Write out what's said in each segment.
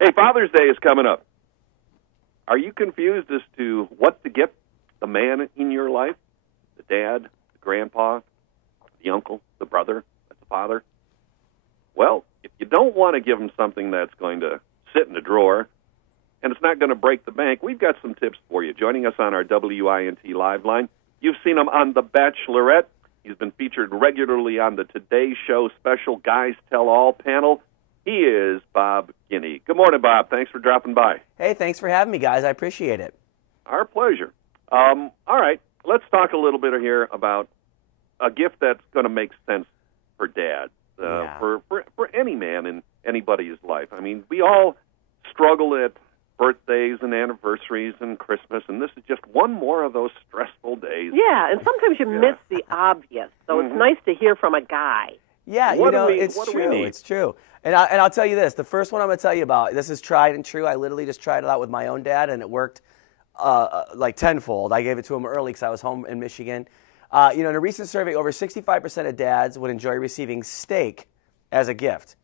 Hey, Father's Day is coming up. Are you confused as to what to get the man in your life? The dad, the grandpa, the uncle, the brother, the father? Well, if you don't want to give him something that's going to sit in a drawer and it's not going to break the bank, we've got some tips for you. Joining us on our WINT live line, you've seen him on The Bachelorette. He's been featured regularly on the Today Show special Guys Tell All panel. He is Bob Guiney. Good morning, Bob. Thanks for dropping by. Hey, thanks for having me, guys. I appreciate it. Our pleasure. All right, let's talk a little bit here about a gift that's going to make sense for Dad, for any man in anybody's life. I mean, we all struggle at birthdays and anniversaries and Christmas, and this is just one more of those stressful days. Yeah, and sometimes you miss the obvious, so it's nice to hear from a guy. Yeah, it's true. It's true. And I'll tell you this. The first one I'm going to tell you about, this is tried and true. I literally just tried it out with my own dad, and it worked like tenfold. I gave it to him early because I was home in Michigan. In a recent survey, over 65% of dads would enjoy receiving steak as a gift.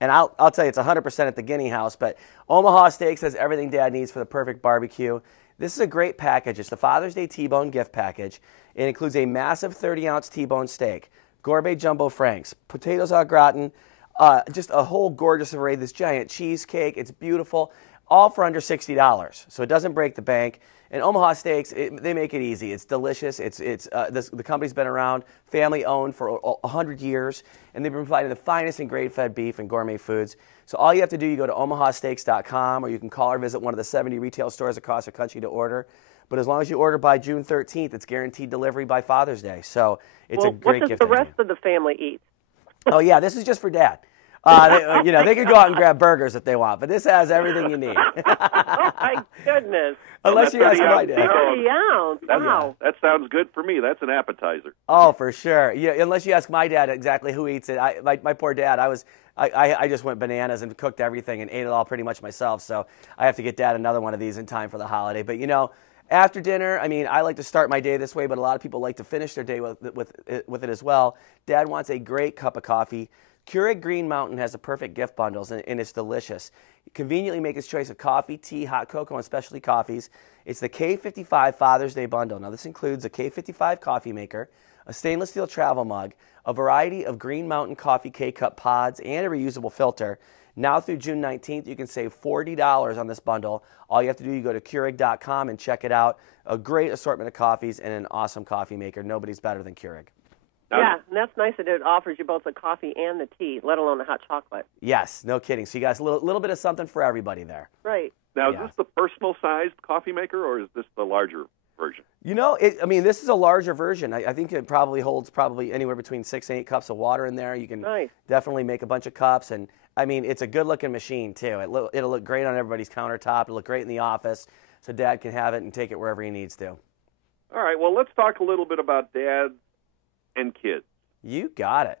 And I'll tell you, it's 100% at the Guiney house, but Omaha Steaks has everything Dad needs for the perfect barbecue. This is a great package. It's the Father's Day T-Bone gift package. It includes a massive 30-ounce T-bone steak, gourmet jumbo franks, potatoes au gratin, just a whole gorgeous array, this giant cheesecake. It's beautiful, all for under $60. So it doesn't break the bank. And Omaha Steaks, they make it easy. It's delicious. The company's been around, family-owned for 100 years, and they've been providing the finest and grade-fed beef and gourmet foods. So all you have to do, you go to omahasteaks.com, or you can call or visit one of the 70 retail stores across the country to order. But as long as you order by June 13th, it's guaranteed delivery by Father's Day. So it's a great gift. What does the rest of the family eat? Oh, yeah, this is just for Dad. They could go out and grab burgers if they want, but this has everything you need. Oh, my goodness. Unless you ask my dad. 30 ounce. Wow. That sounds good for me. That's an appetizer. Oh, for sure. Yeah, unless you ask my dad exactly who eats it. My poor dad, I just went bananas and cooked everything and ate it all pretty much myself, so I have to get Dad another one of these in time for the holiday. But, after dinner, I like to start my day this way, but a lot of people like to finish their day with it as well. Dad wants a great cup of coffee. Keurig Green Mountain has the perfect gift bundles, and it's delicious. Conveniently make his choice of coffee, tea, hot cocoa, and specialty coffees. It's the K55 Father's Day bundle. Now, this includes a K55 coffee maker, a stainless steel travel mug, a variety of Green Mountain coffee K-cup pods, and a reusable filter. Now through June 19th, you can save $40 on this bundle. All you have to do, you go to Keurig.com and check it out. A great assortment of coffees and an awesome coffee maker. Nobody's better than Keurig. Yeah, and that's nice that it offers you both the coffee and the tea, let alone the hot chocolate. Yes, no kidding. So you got a little bit of something for everybody there. Right. Now, is this the personal-sized coffee maker, or is this the larger version? This is a larger version. I think it probably holds anywhere between 6 and 8 cups of water in there. You can definitely make a bunch of cups, and it's a good-looking machine too. It'll look great on everybody's countertop. It'll look great in the office, so Dad can have it and take it wherever he needs to. All right. Well, let's talk a little bit about Dad and kids. You got it.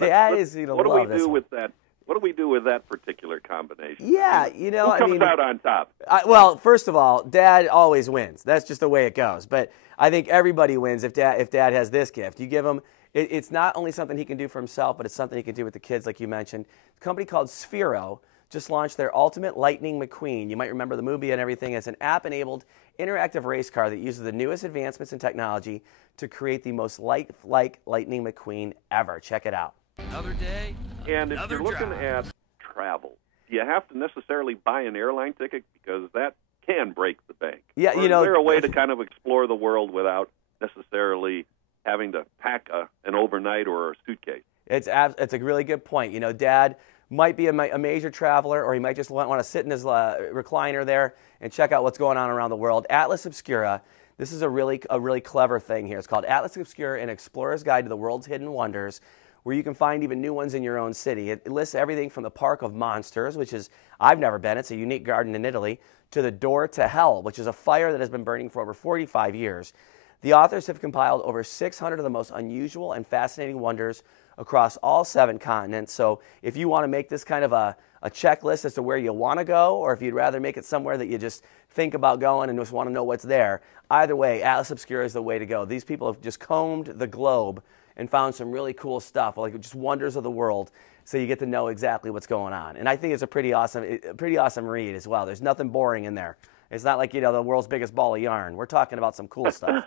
Dad is going to love this. What do we do with that? What do we do with that particular combination? Yeah, who comes out on top? Well, first of all, Dad always wins. That's just the way it goes. But I think everybody wins if Dad has this gift. You give him. It's not only something he can do for himself, but it's something he can do with the kids, like you mentioned. A company called Sphero just launched their Ultimate Lightning McQueen. You might remember the movie and everything. It's an app-enabled interactive race car that uses the newest advancements in technology to create the most lifelike Lightning McQueen ever. Check it out. Another day, and if you're looking at travel, do you have to necessarily buy an airline ticket, because that can break the bank? Yeah, or is there a way to kind of explore the world without necessarily having to pack an overnight or a suitcase? It's a really good point. Dad might be a major traveler, or he might just want to sit in his recliner there and check out what's going on around the world. Atlas Obscura, this is a really clever thing here. It's called Atlas Obscura, an explorer's guide to the world's hidden wonders, where you can find even new ones in your own city. It lists everything from the Park of Monsters, which is, I've never been, it's a unique garden in Italy, to the Door to Hell, which is a fire that has been burning for over 45 years. The authors have compiled over 600 of the most unusual and fascinating wonders across all 7 continents. So if you want to make this kind of a checklist as to where you want to go, or if you'd rather make it somewhere that you just think about going and just want to know what's there, either way, Atlas Obscura is the way to go. These people have just combed the globe and found some really cool stuff, like just wonders of the world. so you get to know exactly what's going on. And I think it's a pretty awesome read as well. There's nothing boring in there. It's not like, the world's biggest ball of yarn. We're talking about some cool stuff.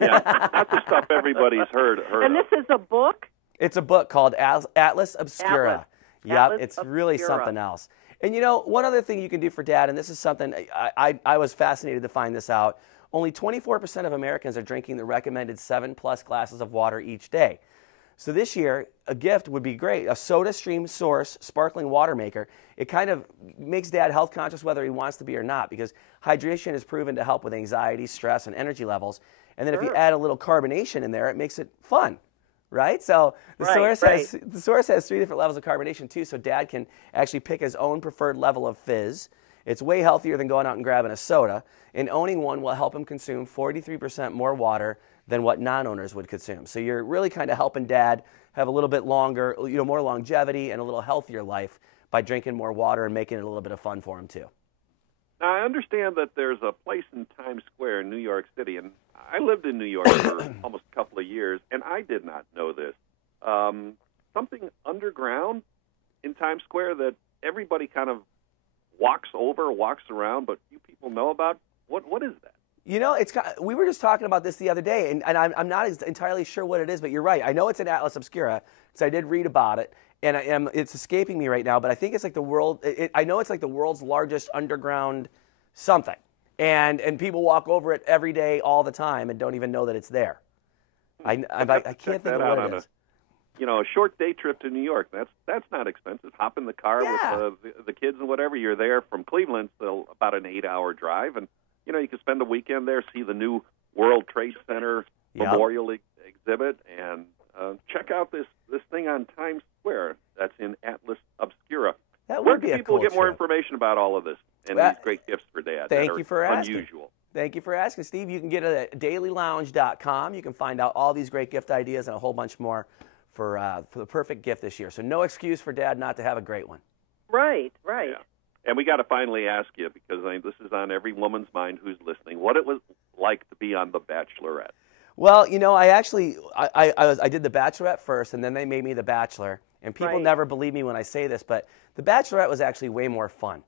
Yeah, that's the stuff everybody's heard And of. this is a book? It's a book called Atlas Obscura. Yep, it's Obscura. really something else. And one other thing you can do for Dad, and this is something I was fascinated to find this out, only 24% of Americans are drinking the recommended 7+ glasses of water each day. So this year, a gift would be great. A SodaStream Source sparkling water maker. It kind of makes Dad health conscious whether he wants to be or not, because hydration is proven to help with anxiety, stress, and energy levels. And then if you add a little carbonation in there, it makes it fun, right? So the Source has 3 different levels of carbonation too, so Dad can actually pick his own preferred level of fizz. It's way healthier than going out and grabbing a soda, and owning one will help him consume 43% more water than what non-owners would consume. So you're really kind of helping Dad have a little bit longer, more longevity and a little healthier life by drinking more water and making it a little bit of fun for him too. Now, I understand that there's a place in Times Square in New York City, and I lived in New York for almost a couple of years, and I did not know this. Something underground in Times Square that everybody kind of walks around, but few people know about. What is that? We were just talking about this the other day, and I'm not entirely sure what it is, but you're right. I know it's an Atlas Obscura, because I did read about it, and it's escaping me right now, but I think it's like I know it's like the world's largest underground something, and people walk over it every day, all the time, and don't even know that it's there. I can't think of what it is. A short day trip to New York, that's not expensive. Hop in the car with the kids and whatever. You're there from Cleveland, so about an 8-hour drive, and you can spend a weekend there, see the new World Trade Center Memorial exhibit, and check out this thing on Times Square that's in Atlas Obscura. That would be a cool Where can people get more trip. information about all of this and these great gifts for Dad? Thank you for asking. Unusual. Thank you for asking, Steve. You can get it at dailylounge.com. You can find out all these great gift ideas and a whole bunch more for the perfect gift this year. So no excuse for Dad not to have a great one. Right. Yeah. And we got to finally ask you, because this is on every woman's mind who's listening, what it was like to be on The Bachelorette. Well, I did The Bachelorette first, and then they made me The Bachelor. And people never believe me when I say this, but The Bachelorette was actually way more fun.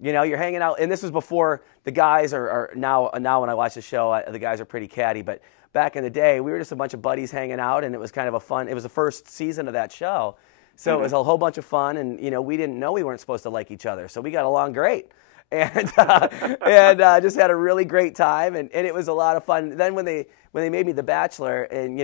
You're hanging out, and this was before the guys are now when I watch the show, the guys are pretty catty. But back in the day, we were just a bunch of buddies hanging out, and it was kind of it was the first season of that show. So it was a whole bunch of fun, and we didn't know we weren't supposed to like each other, so we got along great, and just had a really great time, and it was a lot of fun. Then when they made me The Bachelor, and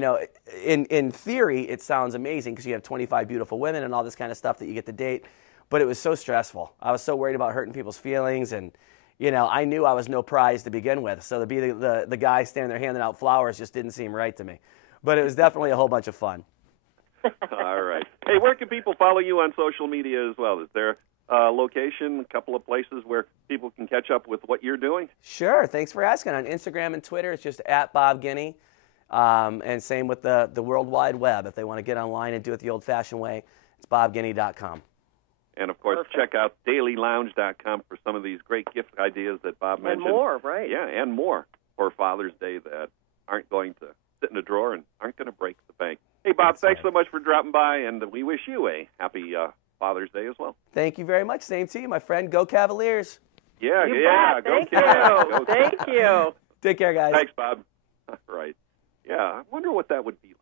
in theory it sounds amazing because you have 25 beautiful women and all this kind of stuff that you get to date, but it was so stressful. I was so worried about hurting people's feelings, and I knew I was no prize to begin with, so to be the guy standing there handing out flowers just didn't seem right to me. But it was definitely a whole bunch of fun. All right. Hey, where can people follow you on social media as well? Is there a location, a couple of places where people can catch up with what you're doing? Sure. Thanks for asking. On Instagram and Twitter, it's just @BobGuiney. And same with the World Wide Web. If they want to get online and do it the old-fashioned way, it's bobguiney.com. And, of course, check out dailylounge.com for some of these great gift ideas that Bob mentioned. And more, right. Yeah, and more for Father's Day that aren't going to sit in a drawer and aren't going to break the bank. Hey, Bob, thanks so much for dropping by, and we wish you a happy Father's Day as well. Thank you very much. Same to you, my friend. Go Cavaliers. Yeah, You bet. Thank Go Cavs. you. Thank you. Take care, guys. Thanks, Bob. All right. Yeah, I wonder what that would be like.